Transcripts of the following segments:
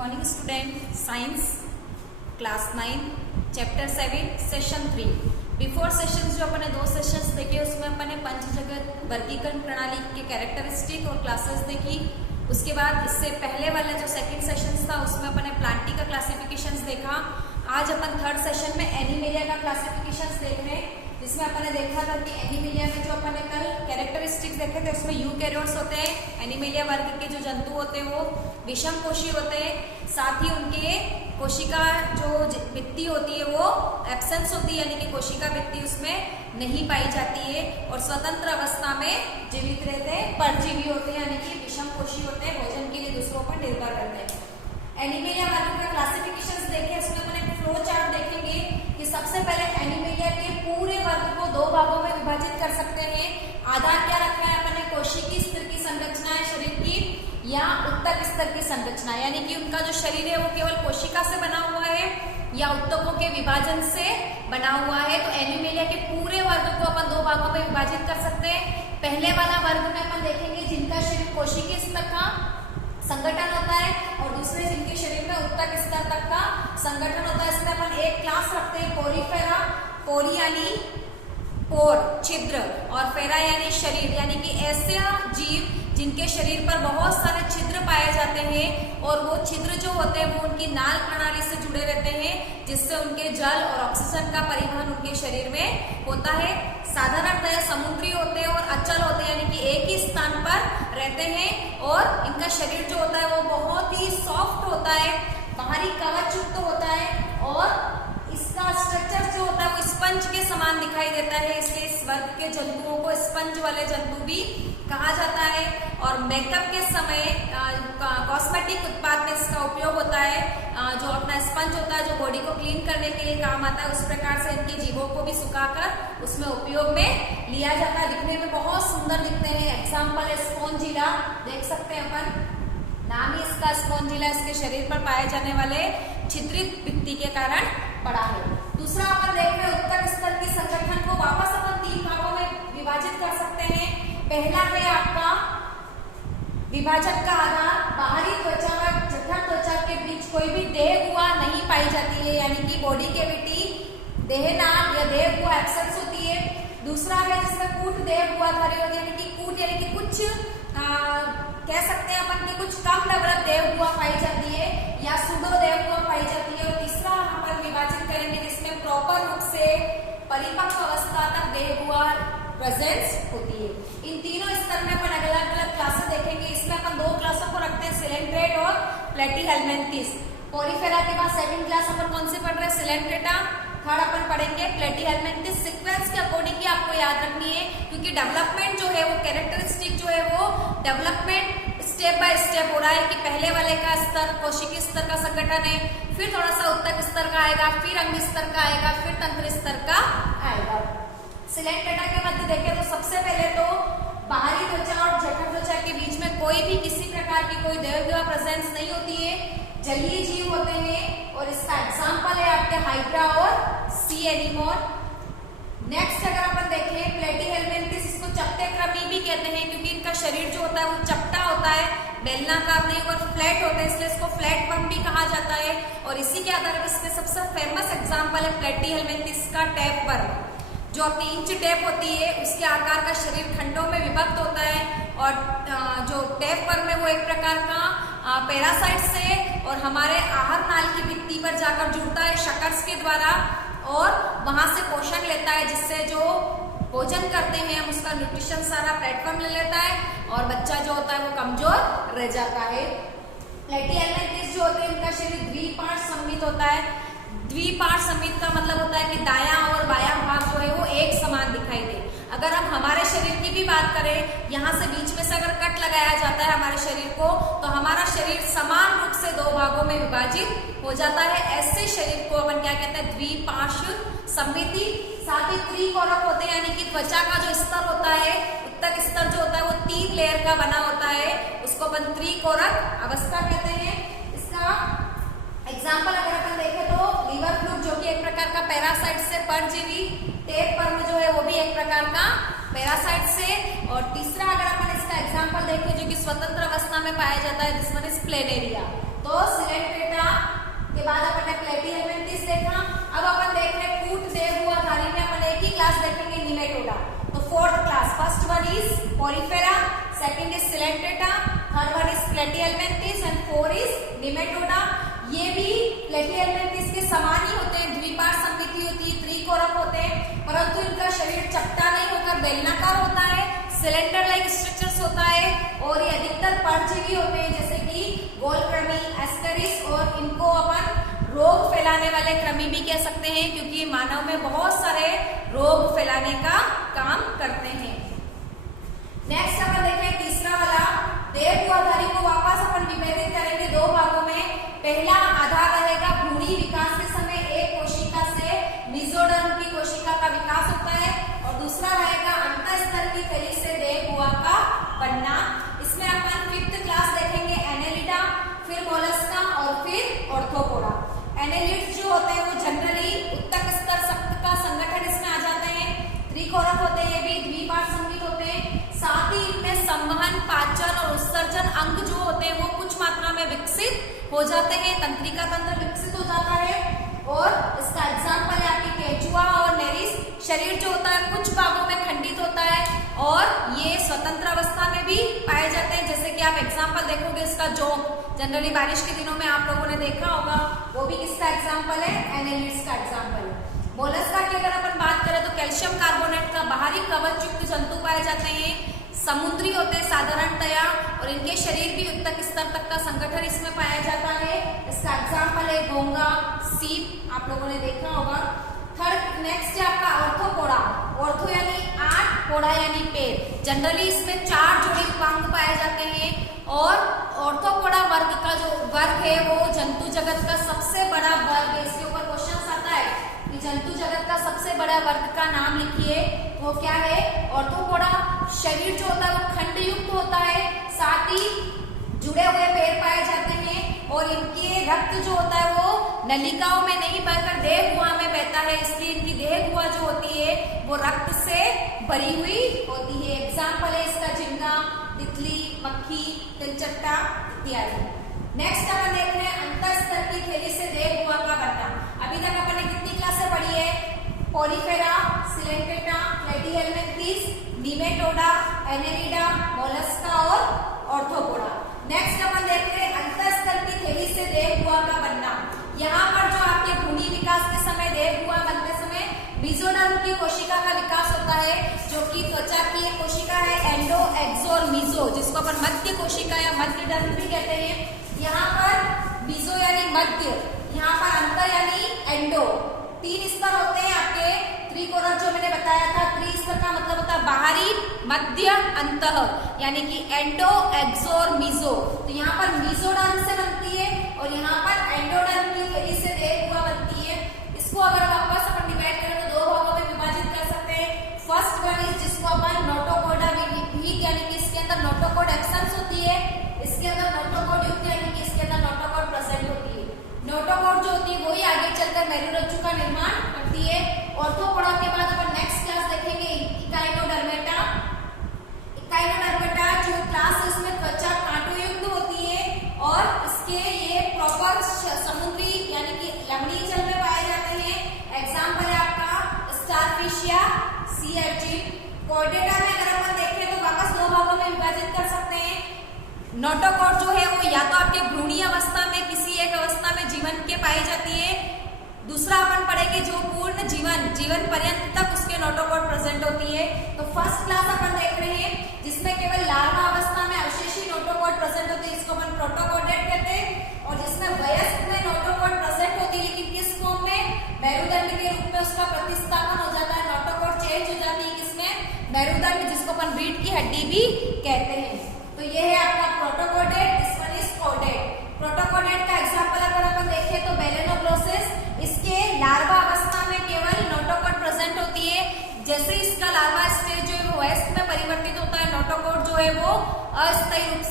Morning student, science class 9 chapter 7 session 3। Before sessions जो अपने दो सेशंस देखे उसमें अपने पंच जगत वर्गीकरण प्रणाली के कैरेक्टरिस्टिक और क्लासेस देखी। उसके बाद इससे पहले वाला जो सेकंड सेशंस था उसमें अपने प्लांटी का क्लासिफिकेशंस देखा। आज अपन थर्ड सेशन में एनिमेलिया का क्लासिफिकेशंस देख रहे हैं, जिसमें अपने देखा था कि एनिमेलिया में जो अपने कल कैरेक्टरिस्टिक्स देखे थे उसमें यूकैरियोट्स होते हैं। एनिमेलिया वर्ग के जो जंतु होते हैं वो विषम कोशी होते हैं, साथ ही उनके कोशिका जो भित्ति होती है वो एब्सेंस होती है, यानी कि कोशिका भित्ति उसमें नहीं पाई जाती है और स्वतंत्र अवस्था में जीवित रहते हैं, परजीवी होते हैं, यानी कि विषम कोशी होते हैं, भोजन के लिए दूसरों पर निर्भर करते हैं। एनिमेलिया वर्ग का क्लासिफिकेशंस देखे, उसमें अपने फ्लो चार्ट देखेंगे कि सबसे पहले एनिमेलिया के पूरे वर्ग को दो भागों में विभाजित कर सकते हैं। आधार क्या रखा है अपने, कोशिकीय स्तर की संरचना है शरीर की या उत्तक स्तर की संरचना, यानी कि उनका जो शरीर है वो केवल कोशिका से बना हुआ है या उत्तकों के विभाजन से बना हुआ है। तो एनिमेलिया के पूरे वर्ग को अपन दो भागों में विभाजित कर सकते हैं। पहले वाला वर्ग में अपन देखेंगे जिनका शरीर कोशिकीय स्तर का संगठन होता है और दूसरे जिनके शरीर में उत्तक स्तर तक का संगठन होता है। इसमें अपन एक क्लास रखते हैं पोरीफेरा, पोरी यानी पोर छिद्र और फेरा यानी शरीर, यानी कि ऐसे जीव जिनके शरीर पर बहुत सारे छिद्र पाए जाते हैं और वो छिद्र जो होते हैं वो उनकी नाल प्रणाली से जुड़े रहते हैं, जिससे उनके जल और ऑक्सीजन का परिवहन उनके शरीर में होता है। साधारणतः समुद्री होते हैं और अचल होते हैं, यानी कि एक ही स्थान पर रहते हैं और इनका शरीर जो होता है वो बहुत ही सॉफ्ट होता है, बाहरी कवच युक्त होता है और इसका स्ट्रक्चर जो होता है वो स्पंज के समान दिखाई देता है, इसलिए इस वर्ग के जंतुओं को स्पंज वाले जंतु भी कहा जाता है। और मेकअप के समय कॉस्मेटिक उत्पाद में इसका उपयोग होता है, जो अपना स्पंज होता है जो बॉडी को क्लीन करने के लिए काम आता है, उस प्रकार से इनके जीवों को भी सुखाकर उसमें उपयोग में लिया जाता है। दिखने में बहुत सुंदर दिखते हैं। एग्जाम्पल है स्पॉन्जिला, देख सकते हैं अपन, नाम ही इसका स्पॉन्जिला इसके शरीर पर पाए जाने वाले छिद्रित भित्ति के कारण पड़ा है। दूसरा अपन देख रहे हैं उत्तक स्तर के संगठन को वापस अपन तीन भागों में विभाजित कर सकते हैं। पहला है आपका विभाजन का आधार, बाहरी त्वचा और जठर त्वचा के बीच कोई भी देह गुहा नहीं पाई जाती है, यानी कि बॉडी कैविटी देहनाल या देह गुहा एब्सेंस होती है। दूसरा है जिसमें कूट देह गुहाधारी होती है, यानी कि कूट यानी कि कुछ कह सकते हैं अपन की कुछ कम डेवलप देह गुहा पाई जाती है या सुडो देह गुहा पाई जाती है। और तीसरा अपन विभाजन करेंगे जिसमें प्रॉपर रूप से परिपक्व अवस्था तक देह गुहा प्रेजेंस होती है। इन तीनों स्तर में अपन अलग अलग क्लासेस देखेंगे। इसमें अपन दो क्लासों को रखते हैं, सिलेंट्रेट और प्लेटीहेल्मिन्थिस। पोरीफेरा के बाद सेकंड क्लास अपन कौन से पढ़ रहे हैं, सिलेंट्रेटा। थर्ड अपन पढ़ेंगे प्लेटीहेल्मिन्थिस। सीक्वेंस के अकॉर्डिंग आपको याद रखनी है, क्योंकि डेवलपमेंट जो है वो कैरेक्टरिस्टिक जो है वो डेवलपमेंट स्टेप बाय स्टेप हो रहा है कि पहले वाले का स्तर कोशिकीय स्तर का संगठन है, फिर थोड़ा सा उत्तक स्तर का आएगा, फिर अंग स्तर का आएगा, फिर तंत्र स्तर का आएगा। सिलेंट्रेटा के मध्य देखें तो सबसे पहले तो बाहरी त्वचा और जठर त्वचा के बीच में कोई भी किसी प्रकार की कोई देह गुहा प्रेजेंस नहीं होती है, जलीय जीव होते हैं और इसका एग्जाम्पल है आपके हाइड्रा और सी एनीमोर। नेक्स्ट अगर अपन देखें प्लेटीहेल्मिन्थिस, इसको चपटे क्रमी भी कहते हैं, क्योंकि इनका शरीर जो होता है वो चपटा होता है, बेलनाकार नहीं और फ्लैट होता है, इसलिए इसको फ्लैट बम भी कहा जाता है। और इसी के आधार पर इसके सबसे फेमस एग्जाम्पल है प्लेटीहेल्मिन्थिस का टैप वर्म, जो अपनी इंच टेप होती है उसके आकार का शरीर खंडों में विभक्त होता है। और जो टेप वर्म है वो एक प्रकार का पैरासाइट से और हमारे आहार नाल की भित्ति पर जाकर जुड़ता है शकर्स के द्वारा और वहां से पोषण लेता है, जिससे जो भोजन करते हैं हम उसका न्यूट्रिशन सारा प्लेटफॉर्म ले लेता है और बच्चा जो होता है वो कमजोर रह जाता है। प्लेटीहेल्मिन्थिस जो होते हैं उनका शरीर द्विपार्श्व सममित होता है। द्विपार्श्व सममित का मतलब होता है कि दायां और बायां भाग जो है वो एक समान दिखाई दे। अगर हम हमारे शरीर की भी बात करें, यहाँ से बीच में से अगर कट लगाया जाता है हमारे शरीर को, तो हमारा शरीर समान रूप से दो भागों में विभाजित हो जाता है। ऐसे शरीर को अपन क्या कहते हैं, द्विपार्श्व सममिति। साथ ही त्रिकोरक होते हैं, यानी कि त्वचा का जो स्तर होता है, उत्तक स्तर जो होता है वो 3 लेयर का बना होता है, उसको अपन त्रिकोरक अवस्था कहते हैं। इसका एग्जाम्पल अगर अपन देखें तो लीवर फ्लूक जो कि एक प्रकार का पैरासाइट से परजीवी, टेप वर्म जो है वो भी एक प्रकार का पैरासाइट से। और तीसरा अगर अपन इसका एग्जाम्पल देखें जो कि स्वतंत्र अवस्था में पाया जाता है, दिस वन इज प्लेनेरिया। तो तो सिलेंट्रेटा के बाद अपन ने प्लेटिहेल्मिन्थिस देखा। अब अपन देख रहे हैं कूट देवहुआधारी में अपन एक ही क्लास देखेंगे निमेटोडा। तो fourth class, first one is porifera, second is coelenterata, third one is platyhelminthes and fourth is nematoda. ये भी प्लेटिहेल्मिन्थिस के समान ही होते हैं, द्विपार्श्व सममिति होती है, त्रिकोरक होते हैं, परंतु इनका शरीर चपटा नहीं होकर बेलनाकार होता है, सिलेंडर लाइक स्ट्रक्चर्स होता है और ये अधिकतर परजीवी होते हैं जैसे कि गोलकृमि, एस्केरिस, और इनको अपन रोग फैलाने वाले कृमि भी कह सकते हैं क्योंकि मानव में बहुत सारे रोग फैलाने का काम करते हैं। नेक्स्ट अपन देखें तीसरा वाला, देवहुआधारी को वापस अपन विभेदित करेंगे दो भागों में। पहला आधार रहेगा भ्रूणी विकास के समय एक कोशिका से मेसोडर्म की कोशिका का विकास होता है और दूसरा रहेगा अंतःस्तर की थैली से देवहुआ का बनना। इसमें अपन फिफ्थ क्लास देखेंगे एनेलिडा, फिर मोलस्का और फिर ऑर्थोपोडा। एनेलिड्स जो होते हैं वो जनरली उत्तक स्तर का संगठन इसमें आ जाते हैं, त्रिकोरक होते हैं, ये भी द्विपार्श्व सममित होते हैं, साथ ही इनमें संवहन, पाचन और उत्सर्जन अंग जो होते हैं वो कुछ मात्रा में विकसित हो जाते हैं, तंत्रिका तंत्र विकसित हो जाता है। और इसका एग्जाम्पल है आपकी केचुआ और नेरिस। शरीर जो होता है कुछ भागों में खंडित होता है और ये स्वतंत्र अवस्था में भी पाए जाते हैं, जैसे कि आप एग्जाम्पल देखोगे इसका जोंक, जनरली बारिश के दिनों में आप लोगों ने देखा होगा, वो भी किसका एग्जाम्पल है, एनेलिड्स का एग्जाम्पल है। मोलस्का की अगर अपन बात करें तो कैल्शियम कार्बोनेट का बाहरी कवच युक्त जंतु पाए जाते हैं, समुद्री होते हैं साधारणतया और इनके शरीर भी उत्तक स्तर तक का संगठन इसमें पाया जाता है। इसका एग्जाम्पल है घोंगा, सीप, आप लोगों ने देखा होगा। थर्ड नेक्स्ट है आपका ऑर्थोपोडा। ऑर्थो यानी 8, पोडा यानी पेड़। जनरली इसमें 4 जोड़ी उपांग पाए जाते हैं और ऑर्थोपोडा वर्ग का जो वर्ग है वो जंतु जगत का सबसे बड़ा वर्ग है। इसके ऊपर क्वेश्चन आता है कि जंतु जगत का सबसे बड़ा वर्ग का नाम लिखिए, वो क्या है, ऑर्थोपोडा। शरीर जो होता है वो खंड युक्त होता है, साथ ही जुड़े हुए पैर पाए जाते हैं और इनके रक्त जो होता है वो नलिकाओं में नहीं बहकर देहगुहा में बहता है, इसलिए इनकी देहगुहा जो होती है वो रक्त से भरी हुई होती है। एग्जाम्पल है इसका झिंगा, तितली, मक्खी, तिलचट्टा इत्यादि। नेक्स्ट अपन देख रहे हैं अंतःस्तर की थैली से देहगुहा का बनना। अभी तक अपन ने कितनी क्लासें पढ़ी है, porifera, coelenterata, platyhelminthes, nematoda, annelida, mollusca और ऑर्थोपोडा। नेक्स्ट अपन देख रहे हैं अंतःस्तर की थैली से देहगुहा का बनना। यहाँ पर जो आपके भ्रूणी विकास के समय देहगुहा बनते समय मेसोडर्म की कोशिका का विकास होता है, जो कि त्वचा की एक कोशिका है, एंडो, एक्सो और मीजो, जिसको अपन मध्य कोशिका या मध्य डर्म भी कहते हैं। यहाँ पर मीजो यानी मध्य, यहाँ पर अंतर यानी एंडो। 3 स्तर होते हैं आपके त्रिकोरक, जो मैंने बताया था। त्रिस्तर का मतलब होता है बाहरी, मध्य, अंतः, यानी कि एंडो, एक्सो और मीजो। तो यहाँ पर मेसोडर्म से बनती है और यहाँ पर एंडोडर्म की थैली से देहगुहा बनती है। इसको अगर वापस अपन डिवाइड करें तो 2 भागों में विभाजित कर सकते हैं। फर्स्ट वन इज जिसको अपन नोटोकोडा वीक, यानी कि इसके अंदर नोटोकोड एब्सेंस होती है, इसके अंदर नोटोकोड युक्त यानी कि इसके अंदर नोटोकोड प्रेजेंट होती है। नोटोकोड जो होती है वही आगे चलकर मेरुरज्जु का निर्माण करती है। ऑर्थोपोडा के बाद अपन नेक्स्ट क्लास देखेंगे इकाइनोडर्मेटा। इकाइनोडर्मेटा जो क्लास है उसमें त्वचा कांटोयुक्त होती है और इसके ये प्रॉपर समुद्री यानी कि लवणीय जल में पाए जाते हैं। एग्जाम्पल है आपका स्टारफिश या सी अर्चिन। कोर्डेटा में अगर अपन देखें तो वापस 2 भागों में विभाजित कर सकते हैं। नोटोकॉड जो है वो या तो आपके भ्रूणी अवस्था में किसी एक अवस्था में जीवन के पाई जाती है, दूसरा अपन पढ़ेंगे जो पूर्ण जीवन पर्यंत तक उसके नोटोकॉड प्रेजेंट होती है। तो फर्स्ट क्लास अपन देख रहे हैं जिसमें केवल लार्वा अवस्था में अवशेषी नोटोकॉड प्रेजेंट होती है, इसको अपन प्रोटोकॉडेट कहते हैं। और जिसमें वयस्क में नोटोकॉड प्रेजेंट होती है लेकिन किस फॉर्म में, मेरुदंड के रूप में उसका प्रतिस्थापन हो जाता है, नोटोकॉड चेंज हो जाती है किसमें, मेरुदंड, जिसको अपन रीढ़ की हड्डी भी कहते हैं। तो ये है आपका protochordate, this one is cadet. Protochordate का एग्जांपल अगर अपन देखें तो बेलेनोग्लोसिस, इसके लार्वा अवस्था में केवल नोटोकॉड प्रेजेंट होती है। जैसे इसका लार्वा स्टेज जो है वो वयस्क में परिवर्तित होता है, नोटोकॉड जो है वो अस्थायी रूप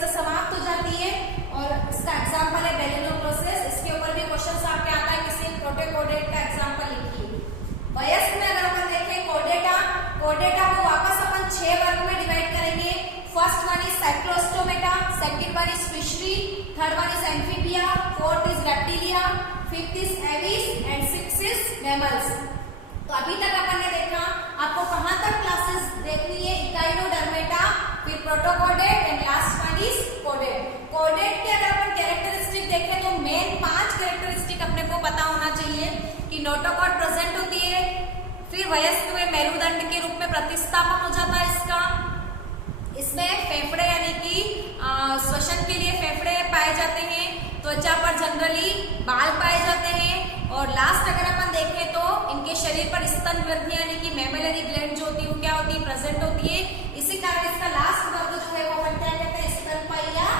से समाप्त हो जाती है। और इसका एग्जांपल है बेलेनोग्लोसिस। इसके ऊपर भी क्वेश्चन आपके आता है, किसी प्रोटोकॉडेट का एग्जांपल लिखिए। वयस्क में अगर अपन देखें कोर्डेटा को वापस अपन 6 वर्ग में डिवाइड करेंगे। First one is Cyclostomata, second one is fishery, third one is वयस्क में मेरुदंड के रूप में प्रतिस्थापन हो जाता है इसका। इसमें फेफड़े यानी कि श्वसन के लिए फेफड़े पाए जाते हैं। त्वचा पर जनरली बाल पाए जाते हैं। और लास्ट अगर अपन देखें तो इनके शरीर पर स्तन ग्रंथि यानी कि मेमेलरी ग्लैंड जो होती है वो क्या होती है, प्रेजेंट होती है। इसी कारण इसका लास्ट वर्ग जो है वो अपन क्या कहते हैं, स्तनपायी या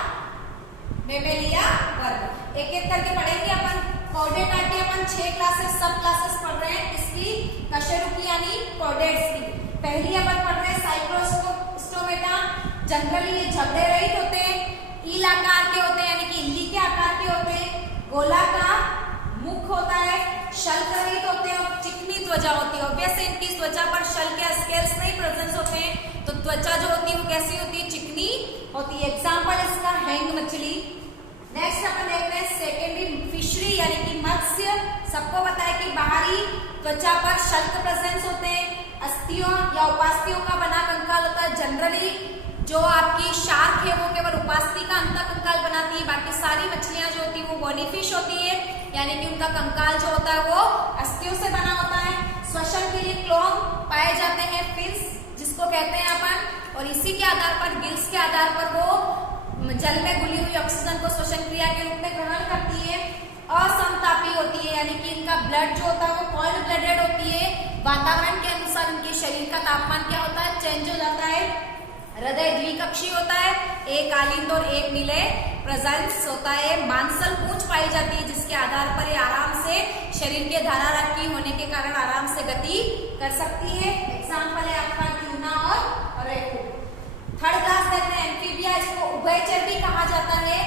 मेमेलिया वर्ग। एक एक करके पढ़ेंगे अपन। कॉर्डेट के अपन 6 क्लासेस सब क्लासेस पढ़ रहे हैं इसकी, कशेरुकी यानी कॉर्डेट्स की। पहली अपन पढ़ रहे हैं साइक्लोस्टोमेटा। जनरली ये झगड़े रहित होते हैं, ईल आकार के होते हैं यानी कि इल्ली के आकार के होते हैं, गोलाकार मुख होता है, शल्क रहित होते हैं और चिकनी त्वचा होती है। ऑब्वियसली इनकी त्वचा पर शल्क या स्केल्स नहीं प्रेजेंट होते हैं, तो त्वचा जो होती है वो कैसी होती है, चिकनी होती है। एग्जाम्पल इसका हैंग मछली। नेक्स्ट अपन देख रहे हैं सेकेंडरी फिशरी यानी कि मत्स्य। सबको पता है कि बाहरी त्वचा पर शल्क प्रेजेंस होते हैं, अस्थियों या उपास्थियों का बना कंकाल होता है। जनरली जो आपकी शार्क है वो केवल उपास्थि का अंत कंकाल बनाती है, बाकी सारी मछलियां जो होती है वो बॉनीफिश होती है यानी कि उनका कंकाल जो होता है वो अस्थियों से बना होता है। श्वसन के लिए क्लोम पाए जाते हैं, फिन्स जिसको कहते हैं अपन, और इसी के आधार पर गिल्स के आधार पर वो जल में घुली हुई ऑक्सीजन को श्वसन क्रिया के रूप में ग्रहण करती है। असमतापी होती है यानी कि इनका ब्लड जो होता है वो कोल्ड ब्लडेड होती है। वातावरण के अनुसार इनके शरीर का तापमान क्या होता है, चेंज हो जाता है। हृदय द्विकक्षीय होता है, एक आलिंद और एक नीले प्रेजेंस होता है। मांसल पूंछ पाई जाती है जिसके आधार पर ये आराम से शरीर के धारा की होने के कारण आराम से गति कर सकती है। एग्जाम्पल है आपका ट्यूना और रेकू। थर्ड क्लास देखते हैं एम्फीबिया। इसको उभयचर भी कहा जाता है,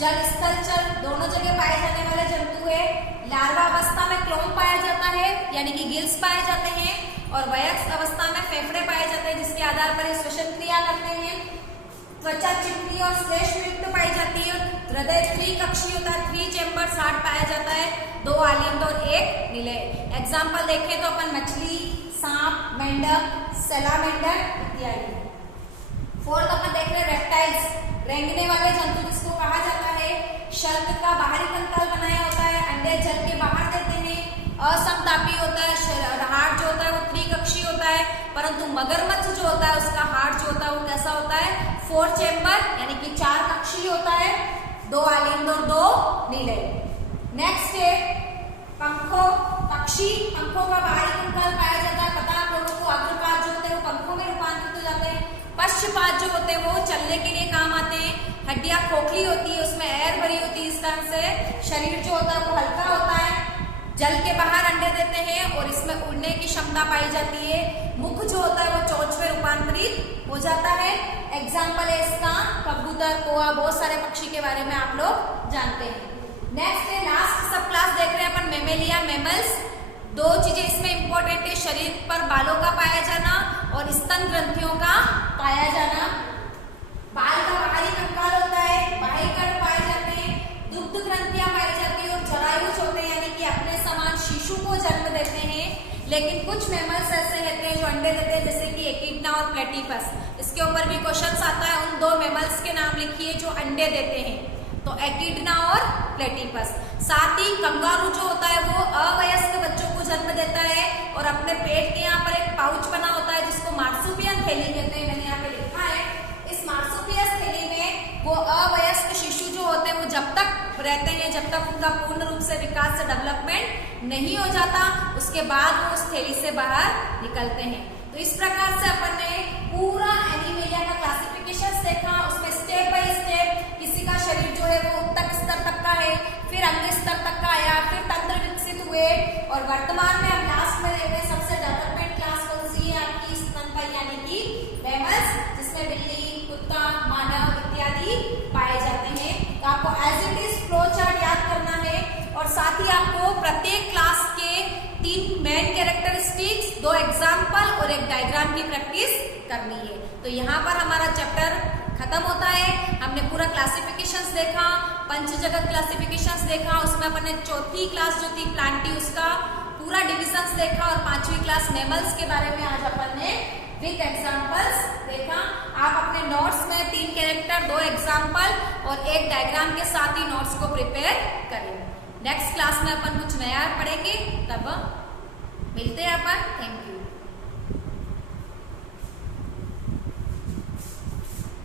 जल स्थल चर दोनों जगह पाए जाने वाले जंतु है। लार्वा अवस्था में क्लोम पाया जाता है यानी कि गिल्स पाए जाते हैं, और वयस्क अवस्था में फेफड़े पाए जाते हैं जिसके आधार पर ये श्वसन क्रिया करते हैं। त्वचा चिकनी और श्लेष्म युक्त पाई जाती है। हृदय त्रिकक्षीय होता है, 3 चैम्बर्स हार्ट पाया जाता है, 2 आलिंद और 1 नीले। एग्जाम्पल देखें तो अपन मछली, सांप, मेंढक, सैलामेंडर इत्यादि। फोर्थ अपन देख रहे हैं रेप्टाइल्स, रेंगने वाले जंतु जिसको कहा जाता है। शल्क का बाहरी कंकाल बनाया होता है, अंडे जल के बाहर देते हैं। असमतापी होता है, हार्ट जो होता है वो त्रिकक्षीय होता है, परंतु मगरमच्छ जो होता है उसका हार्ट जो होता है वो कैसा होता है, 4 चैम्बर यानी कि 4 कक्षीय होता है, 2 आलिंद और 2 नीले। नेक्स्ट है पंखों, पक्षी। पंखों का बाहरी कंकाल पाया जाता है, पता आप लोगों को। अग्रपाद जो होते हैं वो पंखों में रूपांतरित हो जाते हैं। पश्चपाद जो होते हैं वो चलने के लिए काम आते हैं। हड्डियां खोखली होती है, उसमें एयर भरी होती है, इस कारण से शरीर जो होता है वो हल्का होता है। जल के बाहर अंडे देते हैं और इसमें उड़ने की क्षमता पाई जाती है। मुख जो होता है वो चोंच में रूपांतरित हो जाता है। एग्जाम्पल है इसका कबूतर, कौवा, बहुत सारे पक्षी के बारे में आप लोग जानते हैं। नेक्स्ट है लास्ट सब क्लास देख रहे हैं अपन मेमेलिया, मेमल्स। 2 चीजें इसमें इंपॉर्टेंट है, शरीर पर बालों का पाया जाना और स्तन ग्रंथियों का पाया जाना। बाल का बाहरी कंकाल होता है, बाह्यकर्ण पाए जाते हैं, दुग्ध ग्रंथियां पाई जाती है और जरायुज होते हैं यानी कि अपने समान शिशु को जन्म देते हैं। लेकिन कुछ मैमल्स ऐसे रहते हैं जो अंडे देते हैं, जैसे कि एकिडना और प्लेटिपस। इसके ऊपर भी क्वेश्चन आता है, उन 2 मैमल्स के नाम लिखिए जो अंडे देते हैं, तो एकिडना और प्लेटिपस। साथ ही कंगारू जो होता है वो अवयस्क बच्चों को जन्म देता है और अपने पेट के यहाँ पर एक पाउच बना होता है जिसको मार्सुपियन थैली कहते हैं, मैंने यहाँ पे लिखा है। इस मार्सुपियस थैली में वो अवयस्क शिशु जो होते हैं वो जब तक रहते हैं जब तक उनका पूर्ण रूप से विकास से डेवलपमेंट नहीं हो जाता, उसके बाद वो उस थैली से बाहर निकलते हैं। तो इस प्रकार से अपन ने पूरा एनिमेलिया का क्लासिफिकेशन देखा, उसमें स्टेप बाय स्टेप किसी का शरीर जो है वो उत्तक स्तर तक का है, फिर अंग स्तर तक का आया, फिर तंत्र विकसित हुए, और वर्तमान में हम लास्ट में देख रहे हैं सबसे डेवलपमेंट क्लास कौन सी है आपकी, स्तनपायी यानी कि मैमल्स, जिसमें बिल्ली, कुत्ता, मानव इत्यादि पाए जाते हैं। तो आपको as it is flow chart याद करना है और साथ ही आपको प्रत्येक क्लास के 3 मेन कैरेक्टरिस्टिक्स, 2 एग्जाम्पल और एक डायग्राम की प्रैक्टिस करनी है। तो यहाँ पर हमारा चैप्टर खत्म होता है। हमने पूरा क्लासिफिकेशंस देखा, पंचजगत क्लासिफिकेशंस देखा, उसमें अपने 4थी क्लास जो थी प्लांटी उसका पूरा डिविजन्स देखा, और 5वीं क्लास मैमल्स के बारे में आज अपन ने विद एग्जाम्पल्स देखा। आप अपने नोट्स में 3 कैरेक्टर, 2 एग्जाम्पल और एक डायग्राम के साथ ही नोट्स को प्रिपेयर करें। नेक्स्ट क्लास में अपन कुछ नया पढ़ेंगे, तब मिलते हैं अपन। Thank you.